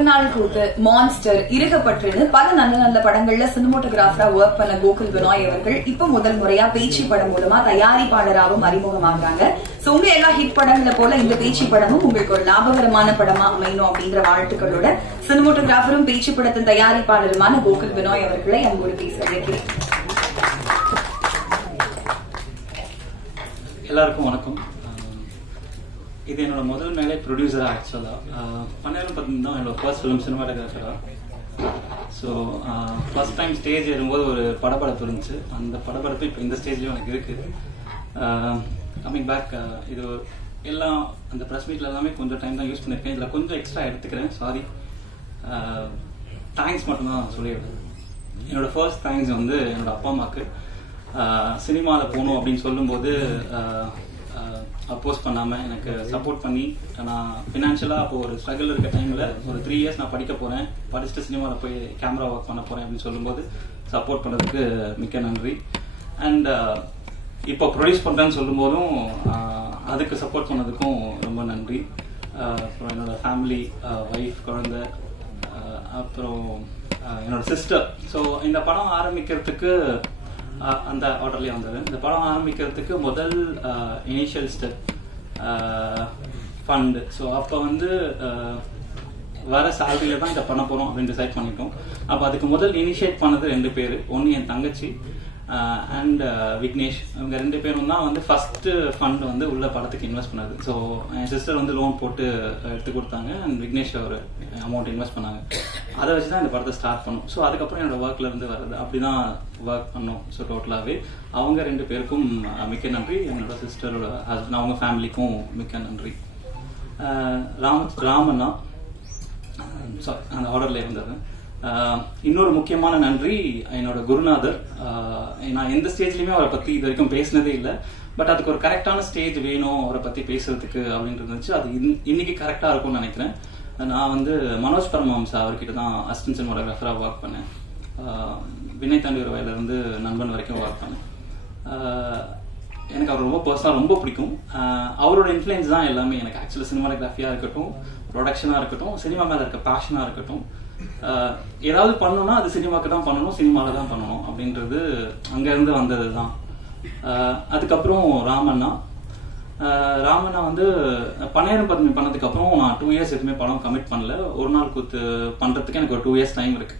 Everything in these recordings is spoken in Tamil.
ஒரு நாள் கூத்து, மான்ஸ்டர், இருகப்பற்றுன்னு பல நல்ல நல்ல படங்கள்ல சினிமோட்டோகிராஃபரா ஒர்க் பண்ண கோகுல் வினாய் அவர்கள் இப்ப முதல் முறையா பேச்சு படம் மூலமா தயாரிப்பாளராகவும் அறிமுகமாகறாங்க. உங்க எல்லா ஹிட் படங்களை போல இந்த பேச்சு படமும் உங்களுக்கு ஒரு லாபகரமான படமா அமையணும் அப்படின்ற வாழ்த்துக்களோட சினிமோட்டோகிராஃபரும் பேச்சு படத்தின் தயாரிப்பாளருமான கோகுல் வினாய் அவர்களை அங்கோடு பேச வைக்கிறேன். எல்லாருக்கும் வணக்கம். இது என்னோட முதல் மேலே ப்ரொடியூசரா ஆக்சுவலா பன்னேரம் தான் என்னோட ஃபர்ஸ்ட் ஃபிலிம் சினிமாட்டோகிராஃபரா. ஸோ ஃபர்ஸ்ட் டைம் ஸ்டேஜ் ஏறும்போது ஒரு படப்படப்பு இருந்துச்சு. அந்த படப்படப்பு இப்போ இந்த ஸ்டேஜ்லயும் எனக்கு இருக்கு. கம்மிங் பேக் இது எல்லாம் அந்த ப்ரெஸ் மீட்ல எல்லாமே கொஞ்சம் டைம் தான் யூஸ் பண்ணியிருக்கேன். இதில் கொஞ்சம் எக்ஸ்ட்ரா எடுத்துக்கிறேன், சாரி. தேங்க்ஸ் மட்டும்தான் சொல்லிடுறேன். என்னோட ஃபர்ஸ்ட் தேங்க்ஸ் வந்து என்னோட அப்பா அம்மாவுக்கு. சினிமாவில் போகணும் அப்படின்னு சொல்லும்போது அப்போஸ் பண்ணாமல் எனக்கு சப்போர்ட் பண்ணி, நான் ஃபினான்ஷியலாக அப்போ ஒரு ஸ்ட்ரகிள் இருக்க டைமில் ஒரு 3 years நான் படிக்க போகிறேன், படிச்சுட்டு சினிமாவில் போய் கேமரா ஒர்க் பண்ண போகிறேன் அப்படின்னு சொல்லும்போது சப்போர்ட் பண்ணதுக்கு மிக்க நன்றி. அண்ட் இப்போ ப்ரொடியூஸ் பண்ணுறேன்னு சொல்லும்போதும் அதுக்கு சப்போர்ட் பண்ணதுக்கும் ரொம்ப நன்றி. அப்புறம் என்னோட ஃபேமிலி, ஒய்ஃப், குழந்தை, அப்புறம் என்னோட சிஸ்டர். ஸோ இந்த படம் ஆரம்பிக்கிறதுக்கு அந்த ஆர்டர்லேயே வந்தது. இந்த படம் ஆரம்பிக்கிறதுக்கு முதல் இனிஷியல் ஸ்டெப் ஃபண்டு. ஸோ அப்போ வந்து வர சேலரியில தான் இதை பண்ண போகிறோம் அப்படின்னு டிசைட் பண்ணிட்டோம். அப்போ அதுக்கு முதல் இனிஷியேட் பண்ணது 2 பேர். ஒன்று என் தங்கச்சி அண்ட் விக்னேஷ். இவங்க 2 பேரும் தான் வந்து ஃபர்ஸ்ட் ஃபண்ட் வந்து உள்ள படத்துக்கு இன்வெஸ்ட் பண்ணது. ஸோ என் சிஸ்டர் வந்து லோன் போட்டு எடுத்து கொடுத்தாங்க அண்ட் விக்னேஷ் ஒரு அமௌண்ட் இன்வெஸ்ட் பண்ணாங்க. அதை வச்சு தான் இந்த படத்தை ஸ்டார்ட் பண்ணோம். ஸோ அதுக்கப்புறம் என்னோட ஒர்க்ல இருந்து வருது, அப்படிதான் ஒர்க் பண்ணோம். ஸோ டோட்டலாகவே அவங்க 2 பேருக்கும் மிக்க நன்றி. என்னோட சிஸ்டரோட ஹஸ்பண்ட், அவங்க ஃபேமிலிக்கும் மிக்க நன்றி. ராமண்ணா, சாரி அந்த ஆர்டர்ல இருந்தது. இன்னொரு முக்கியமான நன்றி என்னோட குருநாதர். நான் எந்த ஸ்டேஜ்லயுமே அவரை பத்தி இது வரைக்கும் பேசினதே இல்லை. பட் அதுக்கு ஒரு கரெக்டான ஸ்டேஜ் வேணும் அவரை பத்தி பேசுறதுக்கு அப்படின்னு இருந்துச்சு. அது இன்னைக்கு கரெக்டா இருக்கும்னு நினைக்கிறேன். நான் வந்து மனோஜ் பரமஹம்சா அவர்கிட்ட தான் அசிஸ்டன்ட் சினிமாட்டோகிராஃபரா ஒர்க் பண்ணேன். வினய் தாண்டி ஒரு வயல இருந்து நண்பன் வரைக்கும் ஒர்க் பண்ணேன். எனக்கு அவர் ரொம்ப பர்சனலா ரொம்ப பிடிக்கும். அவரோட இன்ஃப்ளூயன்ஸ் தான் எல்லாமே எனக்கு. ஆக்சுவலா சினிமாட்டோகிராஃபியா இருக்கட்டும், ப்ரொடக்ஷனா இருக்கட்டும், சினிமா மேல இருக்க பேஷனா இருக்கட்டும், ஏதாவது பண்ணணும்னா அது சினிமாக்கு தான் பண்ணணும், சினிமால தான் பண்ணணும் அப்படின்றது அங்க இருந்து வந்தது தான். அதுக்கப்புறம் ராமண்ணா வந்து பன்னேரம் பத்மி பண்ணதுக்கு அப்புறம் நான் 2 years எதுவுமே படம் கமிட் பண்ணல. ஒரு நாள் கூத்து பண்றதுக்கு எனக்கு ஒரு 2 years டைம் இருக்கு.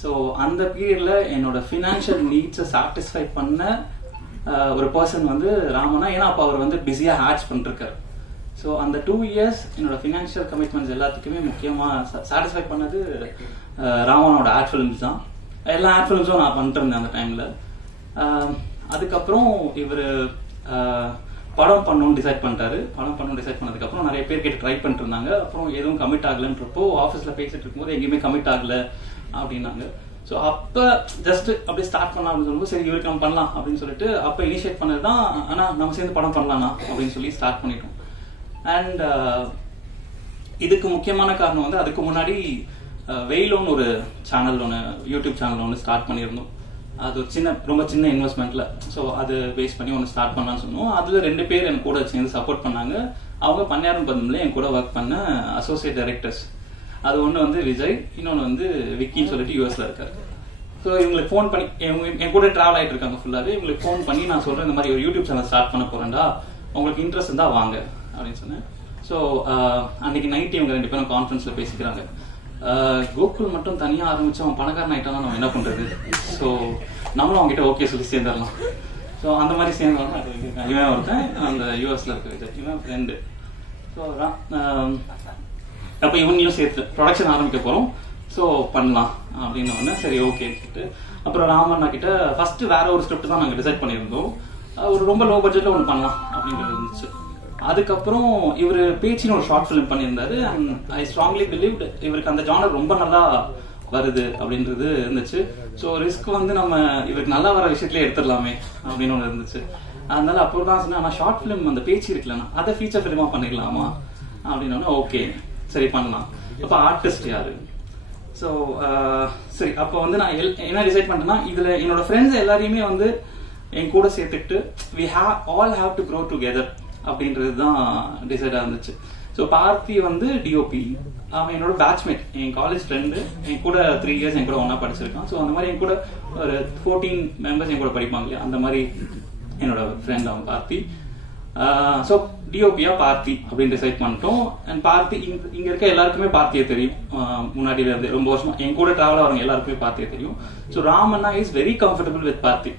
ஸோ அந்த பீரியட்ல என்னோட ஃபினான்ஷியல் நீட்ஸை சாட்டிஸ்ஃபை பண்ண ஒரு பர்சன் வந்து ராமண்ணா. ஏன்னா அப்போ அவர் வந்து பிஸியா ஹேட்ச் பண்ணிருக்காரு. ஸோ அந்த 2 years என்னோட ஃபினான்ஷியல் கமிட்மெண்ட்ஸ் எல்லாத்துக்குமே முக்கியமா சாட்டிஸ்ஃபை பண்ணது ராமனோட ஆட் ஃபிலிம்ஸ் தான். எல்லா ஆட் ஃபிலிம்ஸும் நான் பண்ணிட்டு இருந்தேன் அந்த டைம்ல. அதுக்கப்புறம் இவர் படம் பண்ணணும்னு டிசைட் பண்ணிட்டாரு. படம் பண்ணணும் டிசைட் பண்ணதுக்கு அப்புறம் நிறைய பேர் கேட்டு ட்ரை பண்ணிட்டு இருந்தாங்க. அப்புறம் எதுவும் கமிட் ஆகலன்றப்போ ஆஃபீஸ்ல பேசிட்டு இருக்கும்போது எங்கேயுமே கமிட் ஆகல அப்படின்னாங்க. ஸோ அப்ப ஜஸ்ட் அப்படியே ஸ்டார்ட் பண்ணலாம் அப்படின்னு சொல்லும்போது சரி இவருக்கு நம்ம பண்ணலாம் அப்படின்னு சொல்லிட்டு அப்ப இனிஷியேட் பண்ணதுதான். ஆனா நம்ம சேர்ந்து படம் பண்ணலாம்னா அப்படின்னு சொல்லி ஸ்டார்ட் பண்ணிட்டோம். அண்ட் இதுக்கு முக்கியமான காரணம் வந்து அதுக்கு முன்னாடி வெயிலோன்னு ஒரு சேனல் ஒன்று, யூடியூப் சேனல் ஒன்று ஸ்டார்ட் பண்ணியிருந்தோம். அது ஒரு ரொம்ப சின்ன இன்வெஸ்ட்மெண்ட்ல. ஸோ அது பேஸ் பண்ணி ஒன்று ஸ்டார்ட் பண்ணலாம்னு சொன்னோம். அதுல 2 பேர் என் கூட சேர்ந்து சப்போர்ட் பண்ணாங்க. அவங்க பன்னேரம் பத்மில என் கூட ஒர்க் பண்ண அசோசியேட் டைரக்டர்ஸ். அது ஒன்று வந்து விஜய், இன்னொன்று வந்து விக்கின்னு சொல்லிட்டு யூஎஸ்ல இருக்காரு. ஸோ இவங்களுக்கு ஃபோன் பண்ணி என் கூட டிராவல் ஆகிட்டு இருக்காங்க ஃபுல்லாவே. இவங்களுக்கு ஃபோன் பண்ணி நான் சொல்றேன் இந்த மாதிரி ஒரு யூடியூப் சேனல் ஸ்டார்ட் பண்ண போறேன்டா, உங்களுக்கு இன்ட்ரெஸ்ட் இருந்தா வாங்க அப்படின்னு சொன்னேன். ஸோ அன்னைக்கு நைட் இவங்க 2 பேரும் கான்ஃபரன்ஸ்ல பேசிக்கிறாங்க. கோகுல் மட்டும் தனியா ஆரம்பிச்சு அவன் பணக்காரன் ஆயிட்டானா நம்ம என்ன பண்றது? ஸோ நம்மளும் அவங்க கிட்ட ஓகே சொல்லி சேர்ந்துடலாம். ஸோ அந்த மாதிரி சேர்ந்தோம்னா இவன் ஒருத்தன் அந்த யூஎஸ்ல இருக்க விஜய், இவன் ஃப்ரெண்டு. ஸோ அப்ப இவனையும் சேர்த்து ப்ரொடக்ஷன் ஆரம்பிக்க போறோம், ஸோ பண்ணலாம் அப்படின்னு சரி ஓகே சொல்லிட்டு அப்புறம் ராமண்ணா கிட்ட ஃபர்ஸ்ட் வேற ஒரு ஸ்கிரிப்ட் தான் நாங்கள் டிசைட் பண்ணியிருந்தோம். ஒரு ரொம்ப லோ பட்ஜெட்ல ஒன்று பண்ணலாம் அப்படின்றது இருந்துச்சு. அதுக்கப்புறம் இவர் பேச்சின்னு ஒரு ஷார்ட் ஃபிலிம் பண்ணியிருந்தாரு. அண்ட் ஐ ஸ்ட்ராங்லி பிலீவ் இவருக்கு அந்த ஜானர் ரொம்ப நல்லா வருது அப்படின்றது இருந்துச்சு. ஸோ ரிஸ்க் வந்து நம்ம இவருக்கு நல்லா வர விஷயத்திலே எடுத்துடலாமே அப்படின்னு ஒன்று இருந்துச்சு. அதனால அப்போ தான் சொன்னேன், ஆனால் ஷார்ட் ஃபிலிம் அந்த பேச்சு இருக்குல்லண்ணா அதை ஃபீச்சர் ஃபிலிமா பண்ணிக்கலாமா அப்படின்னு. ஓகே சரி பண்ணலாம். அப்ப ஆர்டிஸ்ட் யாரு? ஸோ சரி அப்போ வந்து நான் என்ன டிசைட் பண்ணிட்டேன்னா, இதுல என்னோட ஃப்ரெண்ட்ஸ் எல்லாரையுமே வந்து என் கூட சேர்த்துக்கிட்டு we all have to grow together அப்படின்றது தான் டிசைடா இருந்துச்சு. ஸோ பார்த்தி வந்து டிஓபி. அவன் என்னோட பேட்ச்மேட், என் காலேஜ் ஃப்ரெண்டு, என் கூட 3 இயர்ஸ் என் கூட ஒன்னா படிச்சிருக்கான். ஸோ அந்த மாதிரி என் கூட ஒரு 14 மெம்பர்ஸ் என் கூட படிப்பாங்க இல்லையா, அந்த மாதிரி என்னோட ஃப்ரெண்ட் அவன் பார்த்தி. ஸோ டிஓபியா பார்த்தி அப்படின்னு டிசைட் பண்ணிட்டோம். அண்ட் பார்த்தி இங்க இருக்க எல்லாருக்குமே பார்த்தியே தெரியும், முன்னாடியில இருந்து ரொம்ப வருஷமா என் கூட டிராவல் ஆகிறவங்க எல்லாருக்குமே பார்த்தியே தெரியும். So Ramanna is very comfortable with Parthi.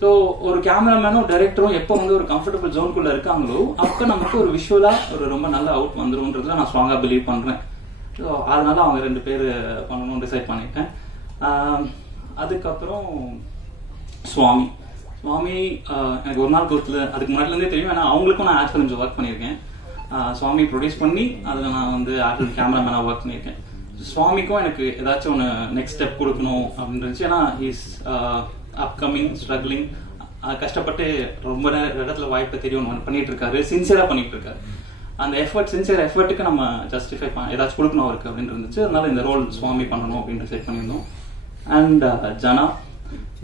So ஒரு கேமராமேனும் டைரக்டரும் எப்போ வந்து ஒரு கம்ஃபர்டபுள் ஜோனுக்குள்ள இருக்காங்களோ அப்போ நமக்கு ஒரு விஷுவலா ஒரு ரொம்ப நல்ல அவுட் வந்துரும்ன்றதுல நான் ஸ்ட்ராங்கா பிலீவ் பண்றேன். ஸோ அதனால அவங்க 2 பேர் பண்ணணும்னு டிசைட் பண்ணிட்டேன். அதுக்கப்புறம் சுவாமி எனக்கு ஒரு நாள் பொறுத்துல அதுக்கு முன்னாடில இருந்தே தெரியும். ஏன்னா அவங்களுக்கும் நான் ஆட் ஃபிலிம்ஸ் ஒர்க் பண்ணியிருக்கேன். சுவாமி ப்ரொடியூஸ் பண்ணி அதில் நான் வந்து ஆட் ஃபிலிம் கேமராமேனா ஒர்க் பண்ணியிருக்கேன். சுவாமிக்கும் எனக்கு ஏதாச்சும் ஒன்று நெக்ஸ்ட் ஸ்டெப் கொடுக்கணும் அப்படின்னு இருந்துச்சு. ஏன்னா இஸ் அப்கமிங் ஸ்ட்ரகிளிங், கஷ்டப்பட்டு ரொம்ப இடத்துல வாய்ப்பை தெரியும் பண்ணிட்டு இருக்காரு, சின்சியரா பண்ணிட்டு இருக்காரு. அந்த சின்சியர் எஃபர்ட்டுக்கு நம்ம ஜஸ்டிஃபை ஏதாச்சும் கொடுக்கணும் அவருக்கு அப்படின்னு இருந்துச்சு. அதனால இந்த ரோல் சுவாமி பண்ணணும் அப்படின்னு டிசைட் பண்ணியிருந்தோம். அண்ட்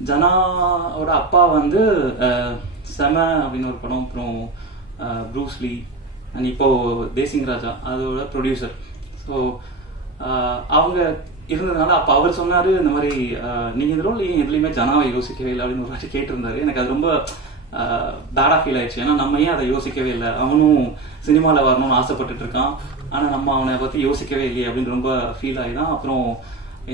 ஜனாவோட அப்பா வந்து செம அப்படின்னு ஒரு படம், அப்புறம் ப்ரூஸ்லி, அண்ட் இப்போ தேசிங் ராஜா அதோட ப்ரொடியூசர். ஸோ அவங்க இருந்ததுனால அப்ப அவர் சொன்னாரு இந்த மாதிரி நீங்க இந்த ரோல் ஏன் எதுலையுமே ஜனாவை யோசிக்கவே இல்லை அப்படின்னு ஒரு வாட்டி கேட்டிருந்தாரு. எனக்கு அது ரொம்ப பேடா ஃபீல் ஆயிடுச்சு. ஏன்னா நம்ம ஏன் அதை யோசிக்கவே இல்லை, அவனும் சினிமால வரணும்னு ஆசைப்பட்டுட்டு இருக்கான், ஆனா நம்ம அவனை பத்தி யோசிக்கவே இல்லையே அப்படின்னு ரொம்ப ஃபீல் ஆகிதான். அப்புறம்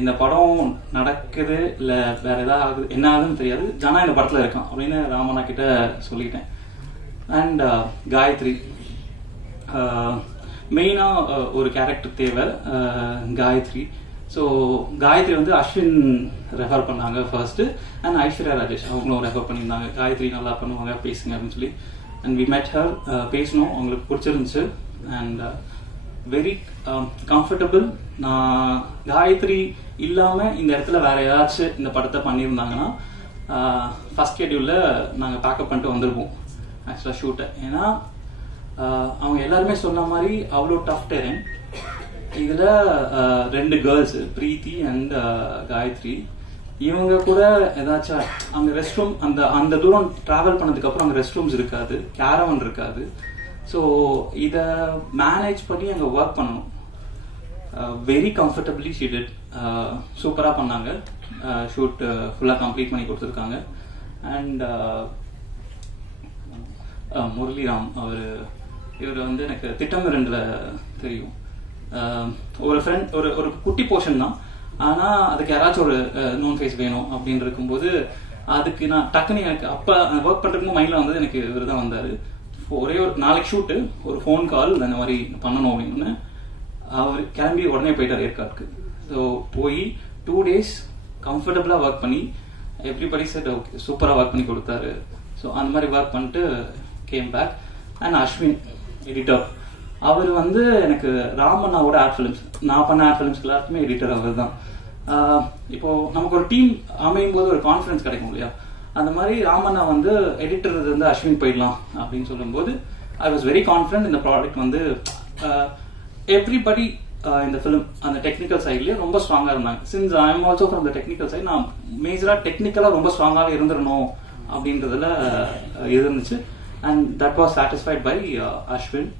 இந்த படம் நடக்குது இல்ல வேற ஏதாவது ஆகுது என்ன ஆகுதுன்னு தெரியாது, ஜனா இந்த படத்துல இருக்கான் அப்படின்னு ராமண்ணா கிட்ட சொல்லிட்டேன். அண்ட் காயத்ரி மெயினா ஒரு கேரக்டர் தேவை, காயத்ரி. ஸோ காயத்ரி வந்து அஸ்வின் ரெஃபர் பண்ணாங்க ஃபர்ஸ்ட், அண்ட் ஐஸ்வர்யா ராஜேஷ் அவங்களும் ரெஃபர் பண்ணியிருந்தாங்க. காயத்ரி நல்லா பண்ணுவாங்க, பேசுங்க அப்படின்னு சொல்லி. அண்ட் வி மெட் ஹர், பேசணும், அவங்களுக்கு பிடிச்சிருந்துச்சு. And very comfortable. நான் காயத்ரி இல்லாம இந்த இடத்துல வேற ஏதாச்சும் இந்த படத்தை பண்ணியிருந்தாங்கன்னா ஃபர்ஸ்ட் ஷெட்யூல்ல நாங்க பேக்கப் பண்ணிட்டு வந்திருப்போம் ஆக்சுவலா ஷூட்டை. ஏன்னா அவங்க எல்லாருமே சொன்ன மாதிரி அவ்வளோ டஃப் டெரெயின். இதுல 2 கேர்ள்ஸ், பிரீத்தி அண்ட் காயத்ரி, இவங்க கூட ஏதாச்சும் அங்க ரெஸ்ட் ரூம் அந்த தூரம் டிராவல் பண்ணதுக்கு அப்புறம் அங்க ரெஸ்ட் ரூம்ஸ் இருக்காது, கேரவன் இருக்காது. ஸோ இத மேனேஜ் பண்ணி அங்க ஒர்க் பண்ணணும். வெரி கம்ஃபர்டபிளி ஷீ டிட், சூப்பரா பண்ணாங்க. ஷூட் ஃபுல்லா கம்ப்ளீட் பண்ணி கொடுத்துருக்காங்க. அண்ட் முரளிராம் இவர் வந்து எனக்கு திட்டம் 2ல தெரியும். ஒரு ஃப்ரெண்ட், ஒரு குட்டி போர்ஷன் தான், ஆனா அதுக்கு யாராச்சும் ஒரு நோன் ஃபேஸ் வேணும் அப்படின்னு இருக்கும்போது அதுக்கு நான் டக்குன்னு எனக்கு அப்ப ஒர்க் பண்றதுக்கு மைண்ட்ல வந்து எனக்கு இவர் தான் வந்தாரு. ஒரே ஒரு நாளைக்கு ஷூட்டு, ஒரு ஃபோன் கால் இந்த மாதிரி பண்ணணும் அப்படின்னு அவர் கிளம்பி உடனே போயிட்டார் ஏற்காடுக்கு. ஸோ போய் 2 days கம்ஃபர்டபுளா ஒர்க் பண்ணி எவ்ரிபடி செட் ஓகே சூப்பரா ஒர்க் பண்ணி கொடுத்தாரு. ஸோ அந்த மாதிரி ஒர்க் பண்ணிட்டு came back. And Ashwin editor, அவர் வந்து எனக்கு ராமண்ணாவோட ஆட் ஃபிலிம்ஸ், நான் பண்ண ஆட் ஃபிலிம்ஸ்க்கு எல்லாருக்குமே எடிட்டர் அவர் தான். இப்போ நமக்கு ஒரு டீம் அமையும் போது ஒரு கான்ஃபிடன்ஸ் கிடைக்கும் இல்லையா, அந்த மாதிரி ராமண்ணா வந்து எடிட்டர் வந்து அஸ்வின் போயிடலாம் அப்படின்னு சொல்லும்போது ஐ வாஸ் வெரி கான்ஃபிடன்ட். இந்த ப்ராடக்ட் வந்து எவ்ரிபடி இந்த ஃபிலிம் அந்த டெக்னிக்கல் சைட்லயே ரொம்ப ஸ்ட்ராங்கா இருந்தாங்க. Since I am also from the technical side, நான் மேஜரா டெக்னிக்கலா ரொம்ப ஸ்ட்ராங்காவே இருந்துடணும் அப்படின்றதுல இருந்துச்சு. And that was satisfied by Ashwin.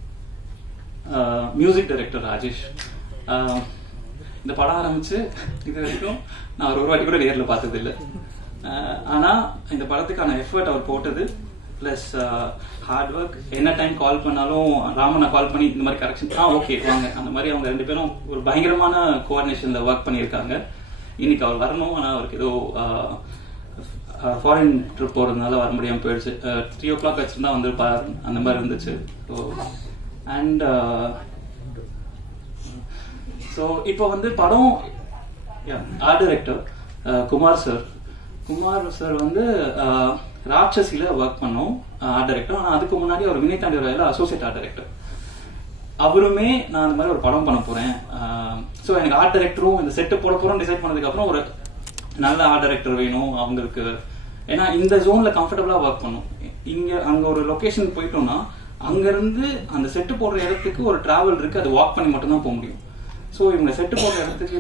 Music director Rajesh, இந்த படம் ஆரம்பிச்சு இது வரைக்கும் நான் ஒரு வாட்டி கூட நேர்ல பார்த்தது இல்லை. ஆனா இந்த படத்துக்கான எஃபர்ட் அவர் போட்டது பிளஸ் ஹார்ட் ஒர்க். என்ன டைம் கால் பண்ணாலும் ராமண்ணா கால் பண்ணி இந்த மாதிரி கரெக்ஷன் ஓகே வாங்க அந்த மாதிரி அவங்க 2 பேரும் ஒரு பயங்கரமான கோஆர்டினேஷன்ல ஒர்க் பண்ணியிருக்காங்க. இன்னைக்கு அவர் வரணும், ஆனா அவருக்கு ஏதோ ஃபாரின் ட்ரிப் போறதுனால வர முடியாம போயிடுச்சு. 3 o'clock வச்சிருந்தா வந்துருப்பார், அந்த மாதிரி இருந்துச்சு. அண்ட் ஸோ இப்போ வந்து படம் ஆர்ட் டைரக்டர் குமார் சார் வந்து ராட்சசில ஒர்க் பண்ணோம் ஆர்ட் டைரக்டர். ஆனா அதுக்கு முன்னாடி அவர் வினய் தாண்டியோட அசோசியேட் ஆர்ட் டைரக்டர். அவருமே நான் அந்த மாதிரி ஒரு படம் பண்ண போறேன். ஸோ எனக்கு ஆர்ட் டைரக்டரும் இந்த செட்டு போட போறோம் டிசைட் பண்ணதுக்கு அப்புறம் ஒரு நல்ல ஆர்ட் டைரக்டர் வேணும் அவங்களுக்கு. ஏன்னா இந்த ஜோன்ல கம்ஃபர்டபுளா ஒர்க் பண்ணும். அங்க ஒரு லொகேஷன் போயிட்டோம்னா அங்க இருந்து அந்த செட்டு போடுற இடத்துக்கு ஒரு டிராவல் இருக்கு, அது வாக் பண்ணி மட்டும் தான் போக முடியும். ஸோ இவங்க செட்டு போடுற இடத்துக்கு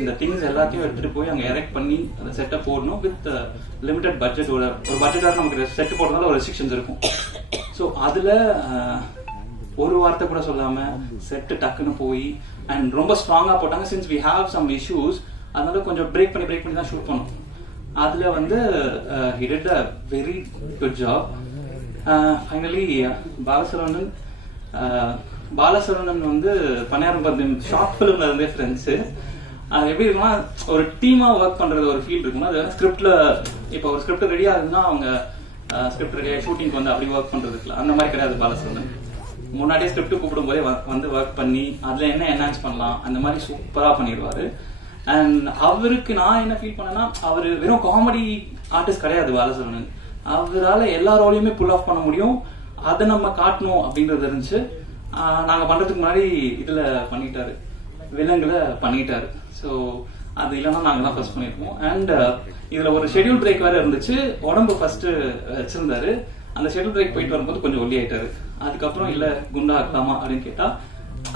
இந்த திங்ஸ் எல்லாத்தையும் எடுத்துட்டு போய் அங்க எரெக்ட் பண்ணி அந்த செட்டை போடணும் வித் லிமிடெட் பட்ஜெட். ஒரு பட்ஜெட்டாக நமக்கு செட்டு போடுறதுனால ஒரு ரெஸ்ட்ரிக்ஷன்ஸ் இருக்கும். ஸோ அதுல ஒரு வார்த்தை கூட சொல்லாம செட்டு டக்குன்னு போய் அண்ட் ரொம்ப ஸ்ட்ராங்கா போட்டாங்க. Since we have some issues, அதனால கொஞ்சம் பிரேக் பண்ணி தான் ஷூட் பண்ணோம். அதுல வந்து he did a very good job. Finally Bala Saravanan வந்து பன்னியாரம் பத்தியம் ஷார்ட் பிலிம்ல இருந்தே ஃப்ரெண்ட்ஸ். அது எப்படி இருக்குன்னா ஒரு டீமா ஒர்க் பண்றது ஒரு ஃபீல் இருக்குன்னா, அது ஸ்கிரிப்ட்ல இப்போ ஒரு ஸ்கிரிப்ட் ரெடி ஆகுதுன்னா அவங்க ஸ்கிரிப்ட் ரெடியா ஷூட்டிங் வந்து அப்படி ஒர்க் பண்றதுக்குல அந்த மாதிரி கிடையாது. பாலசரவணன் முன்னாடியே ஸ்கிரிப்ட் கூப்பிடும் போதே வந்து ஒர்க் பண்ணி அதுல என்ன என்ஹான்ஸ் பண்ணலாம் அந்த மாதிரி சூப்பரா பண்ணிடுவாரு. அண்ட் அவருக்கு நான் என்ன ஃபீல் பண்ணேன்னா, அவரு வெறும் காமெடி ஆர்டிஸ்ட் கிடையாது பாலசரவணன். அவரால் எல்லா ரோலையுமே புல் ஆஃப் பண்ண முடியும். அதை நம்ம காட்டணும் அப்படின்றது இருந்துச்சு. நாங்க பண்றதுக்கு முன்னாடி இதுல பண்ணிட்டாரு, விலங்குல பண்ணிட்டாரு. ஸோ அது இல்லைன்னா நாங்க தான் ஃபர்ஸ்ட் பண்ணிருப்போம். அண்ட் இதுல ஒரு ஷெட்யூல் பிரேக் வேற இருந்துச்சு. உடம்பு ஃபர்ஸ்ட் வச்சிருந்தாரு. அந்த ஷெட்யூல் பிரேக் போயிட்டு வரும்போது கொஞ்சம் ஒல்லி ஆயிட்டாரு. அதுக்கப்புறம் இல்ல குண்டா ஆக்கலாமா அப்படின்னு கேட்டா,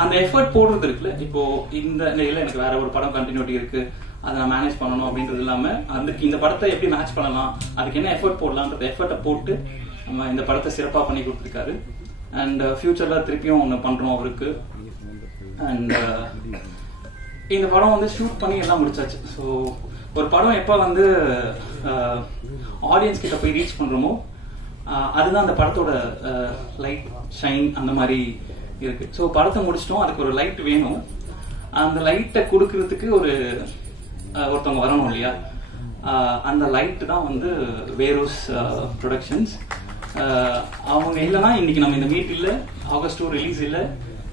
அந்த எஃபர்ட் போடுறது இருக்குல்ல, இப்போ இந்த நிலையில எனக்கு வேற ஒரு படம் கண்டினியூட்டி இருக்கு, அதை நான் மேனேஜ் பண்ணணும் அப்படின்றது இல்லாம அதுக்கு இந்த படத்தை எப்படி மேட்ச் பண்ணலாம், அதுக்கு என்ன எஃபர்ட் போடலாம்ன்றது எஃபர்ட்டை போட்டு நம்ம இந்த படத்தை சிறப்பா பண்ணி கொடுத்துருக்காரு. அண்ட் ஃபியூச்சர்ல திருப்பியும் ஒண்ணு பண்றோம் அவருக்கு. அண்ட் இந்த படம் வந்து ஷூட் பண்ணி எல்லாம் முடிச்சாச்சு. ஸோ ஒரு படம் எப்ப வந்து ஆடியன்ஸ் கிட்ட போய் ரீச் பண்றோமோ அதுதான் அந்த படத்தோட லைட் ஷைன் அந்த மாதிரி இருக்கு. ஸோ படத்தை முடிச்சிட்டோம், அதுக்கு ஒரு லைட் வேணும். அந்த லைட்டை கொடுக்கறதுக்கு ஒருத்தவங்க வரணும் இல்லையா, அந்த லைட் தான் வந்து வேரோஸ் ப்ரொடக்ஷன்ஸ். அவங்க இல்லைன்னா இன்னைக்கு நம்ம இந்த மீட் இல்லை, ஆகஸ்ட் 2 ரிலீஸ் இல்லை,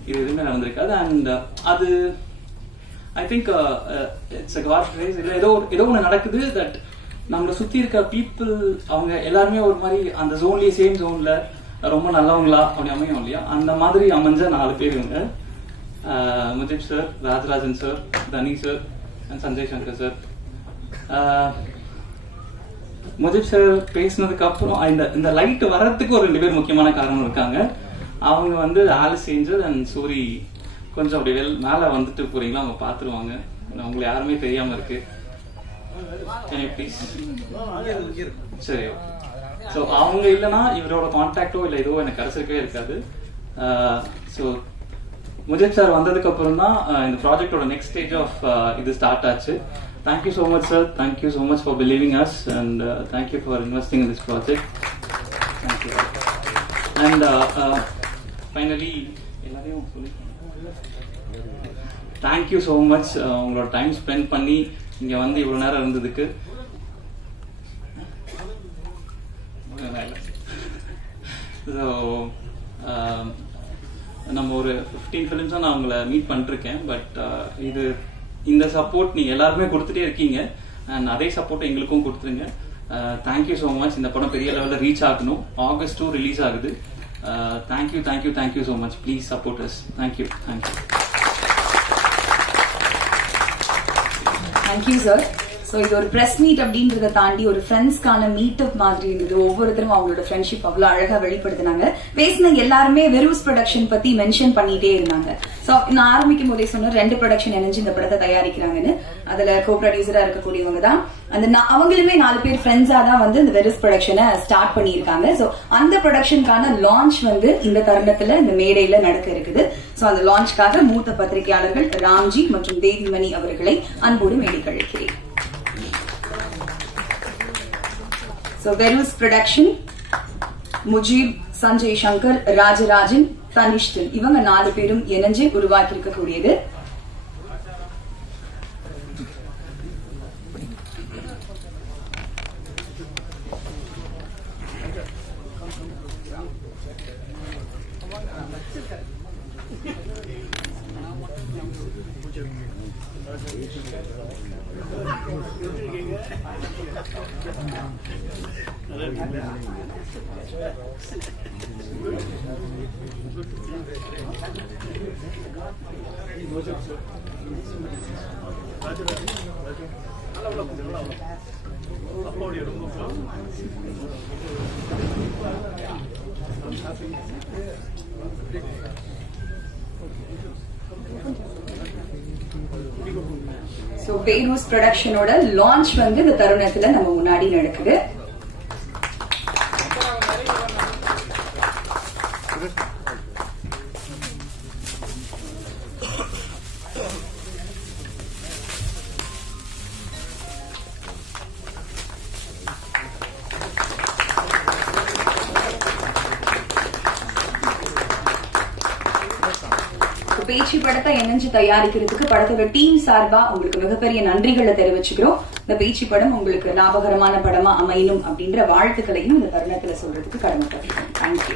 இது எதுவுமே நடந்திருக்காது. அண்ட் அது I think it's a God grace. இல்லை ஏதோ ஒன்று நடக்குது தட் நம்மளை சுத்தி இருக்க பீப்புள் அவங்க எல்லாருமே ஒரு மாதிரி அந்த ஜோன்லயே சேம் ஜோன்ல ரொம்ப நல்லவங்களா அப்படி அமையும் இல்லையா, அந்த மாதிரி அமைஞ்ச 4 பேர் இவங்க. முஜிப் சார், ராஜராஜன் சார், தனி sir and Sanjay Shankar sir. Mujib sir பேசினதுக்கு அப்புறம் இந்த லைட் வர்றதுக்கு ஒரு 2 பேர் முக்கியமான காரணம் இருக்காங்க. அவங்க வந்து ஆலிஸ் ஏஞ்சல் அண்ட் சூரி. கொஞ்சம் அப்படி மேல வந்துட்டு போறீங்களா, அவங்க பாத்துருவாங்க. அவங்களை யாருமே தெரியாம இருக்கு. சரி, ஸோ அவங்க இல்லைன்னா இவரோட கான்டாக்டோ இல்லை எதுவோ எனக்கு கிடைச்சிருக்கவே இருக்காது. ஸோ முஜிப் சார் வந்ததுக்கு அப்புறம் தான் இந்த ப்ராஜெக்டோட நெக்ஸ்ட் ஸ்டேஜ் ஆஃப் இது ஸ்டார்ட் ஆச்சு. Thank you so much sir, thank you so much for believing us and thank you for investing in this project. Thank you. And finally எல்லாரையும் சொல்லி தேங்க்யூ ஸோ மச் உங்களோட டைம் ஸ்பெண்ட் பண்ணி இங்க வந்து இவ்வளவு நேரம் இருந்ததுக்கு. நம்ம ஒரு 15 ஃபிலிம்ஸா நான் உங்களை மீட் பண்ணிருக்கேன். பட் இந்த சப்போர்ட் நீங்க எல்லாருமே கொடுத்துட்டே இருக்கீங்க. அண்ட் அதே சப்போர்ட் எங்களுக்கும் கொடுத்துருங்க. Thank you so much. இந்த படம் பெரிய லெவலில் ரீச் ஆகணும். ஆகஸ்ட் 2 ரிலீஸ் ஆகுது. Thank you so much. Please support us. Thank you. Thank you sir. So இது ஒரு பிரஸ் மீட் அப்படின்றத தாண்டி ஒரு ஃப்ரெண்ட்ஸ்க்கான மீட் அப் மாதிரி இருந்தது. ஒவ்வொருத்தரும் அவங்களோட ஃப்ரெண்ட்ஷிப் அவ்வளவு அழகா வெளிப்படுத்தினாங்க. பேசின எல்லாருமே வெரூஸ் ப்ரொடக்ஷன் பத்தி மென்ஷன் பண்ணிட்டே இருந்தாங்க. சோ நான் ஆரம்பிக்கும் போதே சொன்ன 2 ப்ரொடக்ஷன் இணைஞ்சு இந்த படத்தை தயாரிக்கிறாங்கன்னு. அதுல கோ ப்ரொடியூசரா இருக்கக்கூடியவங்க தான் அவங்களுமே 4 பேர் ஃப்ரெண்ட்ஸா தான் வந்து இந்த வெரூஸ் ப்ரொடக்ஷனை ஸ்டார்ட் பண்ணியிருக்காங்க. சோ அந்த ப்ரொடக்ஷனுக்கான லான்ச் வந்து இந்த தருணத்துல இந்த மேடையில நடக்க இருக்குது. சோ அந்த லான்ச்காக மூத்த பத்திரிகையாளர்கள் ராம்ஜி மற்றும் தேவிமணி அவர்களை அன்போடு மேடைக்கு அழைக்கிறேன். So Verus Production, Mujeeb, Sanjay Shankar, Rajarajan, தனிஷ்டன் இவங்க 4 பேரும் இணைஞ்சு உருவாக்கி இருக்கக்கூடியது. So Verus Production ஓட லான்ச் வந்து இந்த தருணத்துல நம்ம முன்னாடி நடக்குது. பேச்சு படத்தை இணைஞ்சு தயாரிக்கிறதுக்கு படத்தோட டீம் சார்பா உங்களுக்கு மிகப்பெரிய நன்றிகளை தெரிவிச்சுக்கிறோம். இந்த பேச்சு படம் உங்களுக்கு லாபகரமான படமா அமையணும் அப்படின்ற வாழ்த்துக்களையும் இந்த தருணத்துல சொல்றதுக்கு கடமைப்பட்டிருக்கோம். தேங்க்யூ.